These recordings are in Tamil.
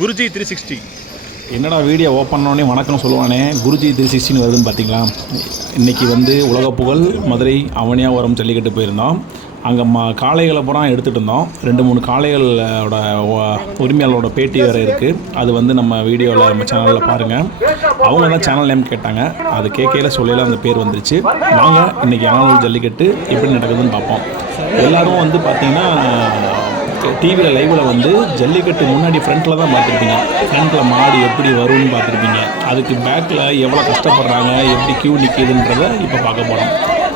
குருஜி த்ரீ சிக்ஸ்டி என்னடா வீடியோ ஓப்பன் பண்ணோடனே வணக்கம் சொல்லுவானே? குருஜி த்ரீ சிக்ஸ்டின்னு வருதுன்னு பார்த்தீங்களா இன்றைக்கி வந்து உலக புகழ் மதுரை அவனியாவரம் ஜல்லிக்கட்டு போயிருந்தோம். அங்கே ம காளைகளை பூரா எடுத்துகிட்டு இருந்தோம். ரெண்டு மூணு காளைகளோட உரிமையாளரோட பேட்டி வேறு இருக்குது அது வந்து நம்ம வீடியோவில் நம்ம சேனலில் பாருங்கள் அவங்க தான் சேனல் நேம் கேட்டாங்க? அது கேட்கையில் சொல்லல அந்த பேர் வந்துருச்சு. வாங்க இன்றைக்கி ஆனூர் ஜல்லிக்கட்டு எப்படி நடக்குதுன்னு பார்ப்போம். எல்லோரும் வந்து பார்த்திங்கன்னா டிவியில் லைவில் வந்து ஜல்லிக்கட்டு முன்னாடி ஃப்ரண்ட்டில் தான் பார்த்துருப்பீங்க. ஃப்ரண்ட்டில் மாடு எப்படி வரும்னு பார்த்துருப்பீங்க. அதுக்கு பேக்கில் எவ்வளோ கஷ்டப்படுறாங்க எப்படி கியூ நிற்கிதுன்றதை இப்போ பார்க்க போகிறோம்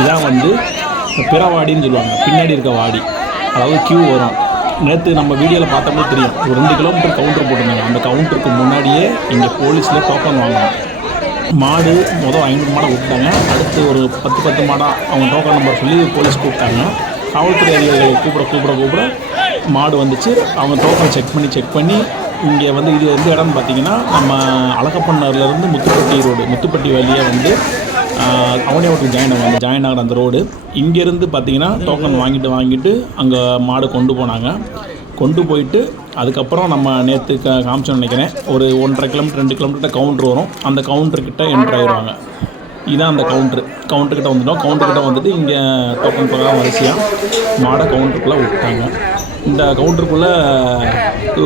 இதான் வந்து பிறவாடின்னு சொல்லுவாங்க. பின்னாடி இருக்க வாடி. அதாவது கியூ வரும். நேற்று நம்ம வீடியோவில் பார்த்தோம்னா தெரியும். ஒரு ரெண்டு கிலோமீட்டர் கவுண்டர் போட்டிருந்தாங்க. அந்த கவுண்டருக்கு முன்னாடியே இங்கே போலீஸில் டோக்கன் வாங்கணும் மாடு மொதல் ஐநூறு மாடை விட்டாங்க அடுத்து ஒரு பத்து பத்து மாடாக அவங்க டோக்கன் நம்பர் சொல்லி போலீஸ் கூப்பிட்டாங்க. காவல்துறை அதிகாரிகளை கூப்பிட கூப்பிட கூப்பிட மாடு வந்துச்சு. அவங்க டோக்கன் செக் பண்ணி செக் பண்ணி இங்கே வந்து இது எந்த இடம்னு பார்த்தீங்கன்னா நம்ம அழகப்பண்ணர்லேருந்து முத்துப்பட்டி ரோடு முத்துப்பட்டி வழியாக வந்து அவனியாவட்டுக்கு ஜாயின் ஆகும் அந்த ஜாயின் ஆகிற அந்த ரோடு இங்கேருந்து பார்த்தீங்கன்னா டோக்கன் வாங்கிட்டு வாங்கிட்டு அங்கே மாடு கொண்டு போனாங்க. கொண்டு போயிட்டு அதுக்கப்புறம் நம்ம நேற்று க காமிச்சோன்னு நினைக்கிறேன் ஒரு ஒன்றரை கிலோமீட்டர் ரெண்டு கிலோமீட்டர் கவுண்டர் வரும். அந்த கவுண்டர்கிட்ட என்ட்ரு ஆயிடுவாங்க. இதுதான் அந்த கவுண்ட்ரு கவுண்டர்கிட்ட வந்துட்டோம். கவுண்டர்கிட்ட வந்துட்டு இங்கே டோக்கன் பிரகாரம் வரிசையாக மாடை கவுண்டருக்குள்ளே விட்டாங்க. இந்த கவுண்டருக்குள்ளே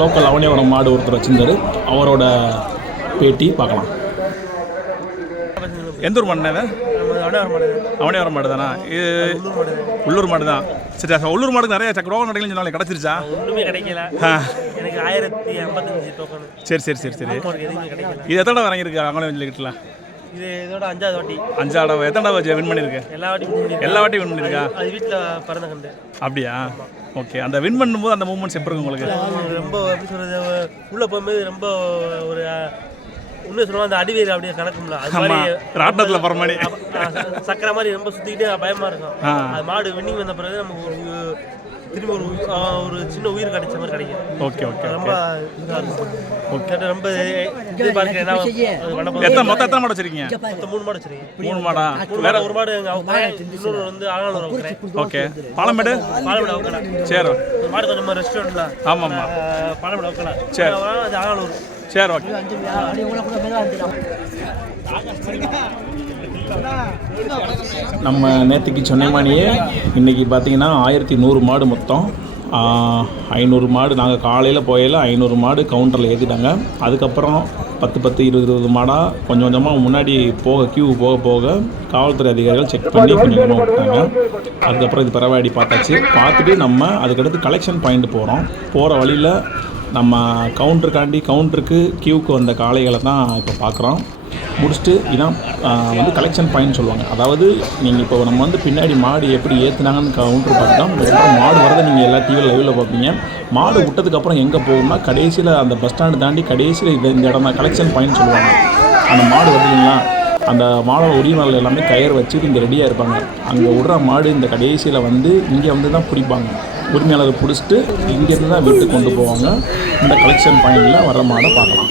லோக்கல் அவனியாவரம் மாடு ஒருத்தர் வச்சுருந்தாரு. அவரோட பேட்டி பார்க்கலாம். எந்த ஊர் மாடுண்ணே அவனே வர மாடு. தானா இது உள்ளூர் மாடு. தான் சரி அப்ப உள்ளூர் மாடுக்கு நிறைய சக்கரோகம் நடைகள் சொன்னாலே கிடச்சிருச்சா? ஒன்றுமே கிடைக்கல. எனக்கு ஆயிரத்தி ஐம்பத்தஞ்சு டோக்கன் சரி சரி சரி சரி. இது எத்தனை இறங்கியிருக்கு அங்கே ஜல்லிக்கட்டில் இது இதோட அஞ்சாவது வாட்டி. அஞ்சு தடவை எத்தனை தடவை வின் பண்ணியிருக்கு? எல்லா பண்ணிருக்கேன். எல்லா வாட்டியும் வின் பண்ணியிருக்கா? அது வீட்டில் பிறந்த கண்டு அப்படியா? ஓகே. அந்த வின் பண்ணும்போது அந்த மூமெண்ட்ஸ் எப்படி இருக்கு உங்களுக்கு? ரொம்ப எப்படி சொல்றது உள்ள போகும்போது ரொம்ப ஒரு உண்மை சொல்லுவாங்க அந்த அடிவேர் அப்படியே கணக்கும்ல அது மாதிரி ராட்டினத்தில் போகிற மாதிரி. சக்கரை மாதிரி ரொம்ப சுத்திக்கிட்டு பயமா இருக்கும். அது மாடு வின்னிங் வந்த பிறகு நமக்கு ஒரு திரும்பி ஒரு ஒரு சின்ன உயிர் கிடைச்ச மாதிரி கிடைக்கும் ஓகே ஓகே ரொம்ப கேட்டு ரொம்ப. எத்தனை மொத்தம் எத்தனை மாடு வச்சிருக்கீங்க மொத்தம் மூணு மாடு வச்சிருக்கேன் மூணு மாடா மாடு ஒரு மாடு இன்னொரு வந்து வைக்கிறேன் ஓகே பாலமேடு பாலமேடு வைக்கலாம் சரி மாடு கொஞ்சம் ரெஸ்டாரண்ட்ல ஆமாம் ஆமாம் பாலமேடு வைக்கலாம் சரி. அது சரி ஓகே நம்ம நேற்றுக்கு சொன்ன மாதிரியே இன்றைக்கி பார்த்தீங்கன்னா ஆயிரத்தி நூறு மாடு மொத்தம். ஐநூறு மாடு நாங்கள் காலையில் போகையில் ஐநூறு மாடு கவுண்டரில் ஏற்றிட்டாங்க அதுக்கப்புறம் பத்து பத்து இருபது இருபது மாடாக கொஞ்சம் கொஞ்சமாக முன்னாடி போக கியூ போக போக காவல்துறை அதிகாரிகள் செக் பண்ணி கொஞ்சம் கொஞ்சமாக விட்டாங்க. அதுக்கப்புறம் இது பரவாடி பார்த்தாச்சு. பார்த்துட்டு நம்ம அதுக்கடுத்து கலெக்ஷன் பாயிண்ட் போகிறோம் போகிற வழியில் நம்ம கவுண்டருக்காண்டி கவுண்டருக்கு கியூக்கு வந்த காளைகளை தான் இப்போ பார்க்குறோம் முடிச்சுட்டு இதான் வந்து கலெக்ஷன் பாயிண்ட் சொல்லுவாங்க. அதாவது நீங்கள் இப்போ நம்ம வந்து பின்னாடி மாடு எப்படி ஏற்றுனாங்கன்னு கவுண்டர் பார்த்தோம் அதுக்கப்புறம் மாடு வரதை நீங்கள் எல்லா டிவியில் லைவில் பார்ப்பீங்க. மாடு விட்டதுக்கப்புறம் எங்கே போகும்னா கடைசியில் அந்த பஸ் ஸ்டாண்டு தாண்டி கடைசியில் இது இந்த இடம் தான் கலெக்ஷன் பாயிண்ட் சொல்லுவாங்க. அந்த மாடு வருதுங்களா அந்த மாடோட உரிமையாளர் எல்லாமே கயிறு வச்சுட்டு இங்கே ரெடியாக இருப்பாங்க. அங்கே விடுற மாடு இந்த கடைசியில் வந்து இங்கே வந்து தான் பிடிப்பாங்க. உரிமையாளரை பிடிச்சிட்டு இங்கேருந்து தான் வீட்டுக்கு கொண்டு போவாங்க. இந்த கலெக்ஷன் பாயிண்டில் வர மாடை பார்க்கலாம்.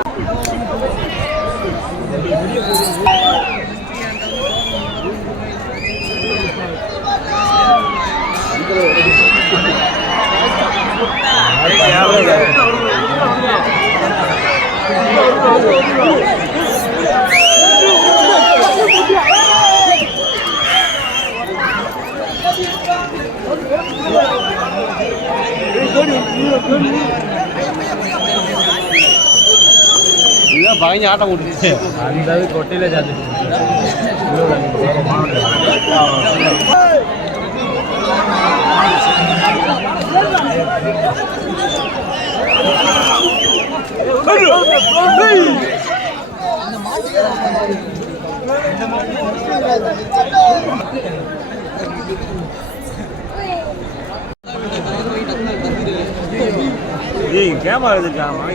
ഭംഗി ആട്ടം കൂട്ടി അഞ്ചത് കൊട്ടിയിലെ ചാത്തി ஏய் கேமரா எடுத்துட்டாமா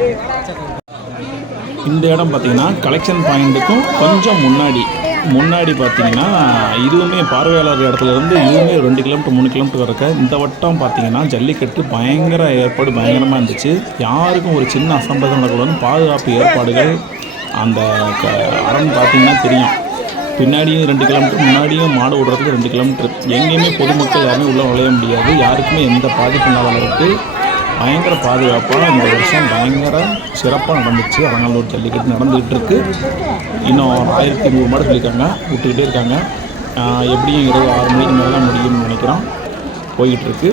போயிருந்தேன் இந்த இடம் பார்த்தீங்கன்னா கலெக்ஷன் பாயிண்ட்டுக்கும் கொஞ்சம் முன்னாடி முன்னாடி பார்த்தீங்கன்னா இதுவுமே பார்வையாளர் இடத்துல இருந்து இதுவுமே ரெண்டு கிலோமீட்டர் மூணு கிலோமீட்டர் இருக்க இந்த வட்டம் பார்த்தீங்கன்னா ஜல்லிக்கட்டு பயங்கர ஏற்பாடு பயங்கரமாக இருந்துச்சு. யாருக்கும் ஒரு சின்ன அசம்பதம் நடக்கூடாதுன்னு பாதுகாப்பு ஏற்பாடுகள் அந்த க அரண் பார்த்தீங்கன்னா தெரியும். பின்னாடியும் ரெண்டு கிலோமீட்டர் முன்னாடியும் மாடு விடுறதுக்கு ரெண்டு கிலோமீட்டர் எங்கேயுமே பொதுமக்கள் யாருமே உள்ளே நுழைய முடியாது. யாருக்குமே எந்த பாதிப்பும் இல்லாத அளவுக்கு பயங்கர பாதுகாப்பாக இந்த வருஷம் பயங்கர சிறப்பாக நடந்துச்சு. அரங்கல்லூர் ஜல்லிக்கட்டு நடந்துகிட்டு இருக்கு இன்னும் ஒரு ஆயிரத்தி நூறு மாடு சொல்லியிருக்காங்க. விட்டுக்கிட்டே இருக்காங்க. எப்படியும் இருபது ஆறு மணிக்கு மேலே முடியும்னு நினைக்கிறோம். போய்கிட்டுருக்கு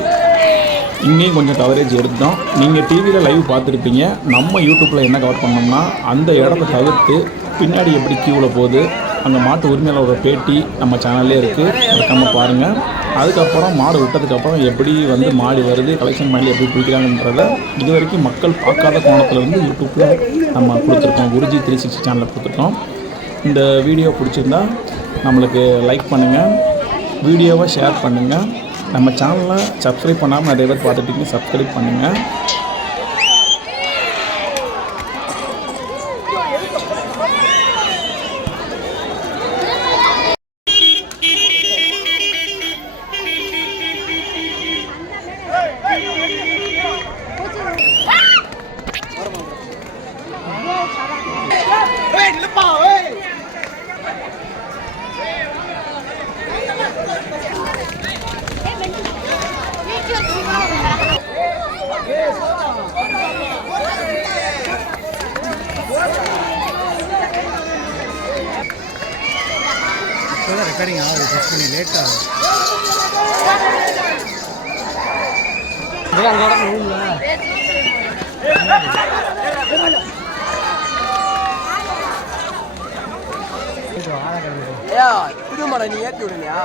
இன்னும் இங்கேயும் கொஞ்சம் கவரேஜ் எடுத்தோம். நீங்கள் டிவியில் லைவ் பார்த்துருப்பீங்க. நம்ம யூடியூப்பில் என்ன கவர் பண்ணோம்னா அந்த இடத்த தவிர்த்து பின்னாடி எப்படி கியூவில் போகுது அந்த மாட்டு உரிமையாளரோட பேட்டி நம்ம சேனல்லே இருக்குது மறக்காமல் பாருங்கள் அதுக்கப்புறம் மாடு விட்டதுக்கப்புறம் எப்படி வந்து மாடு வருது கலெக்ஷன் பண்ணி எப்படி பிடிக்கிறாங்கன்றத இது வரைக்கும் மக்கள் பார்க்காத கோணத்துலேருந்து யூடியூப்பில் நம்ம கொடுத்துருக்கோம். குருஜி த்ரீ சிக்ஸ்டி சேனலில் கொடுத்துருக்கோம். இந்த வீடியோ பிடிச்சிருந்தா நம்மளுக்கு லைக் பண்ணுங்கள் வீடியோவை ஷேர் பண்ணுங்கள் நம்ம சேனலை சப்ஸ்கிரைப் பண்ணாமல் நிறைய பேர் பார்த்துட்டீங்க சப்ஸ்கிரைப் பண்ணுங்கள் ரெக்கார்டிங் ஆகுது. டெஸ்ட் பண்ணி லேட் ஆகுது. ஏய் புது மாடை நீ ஏற்றி விடுனியா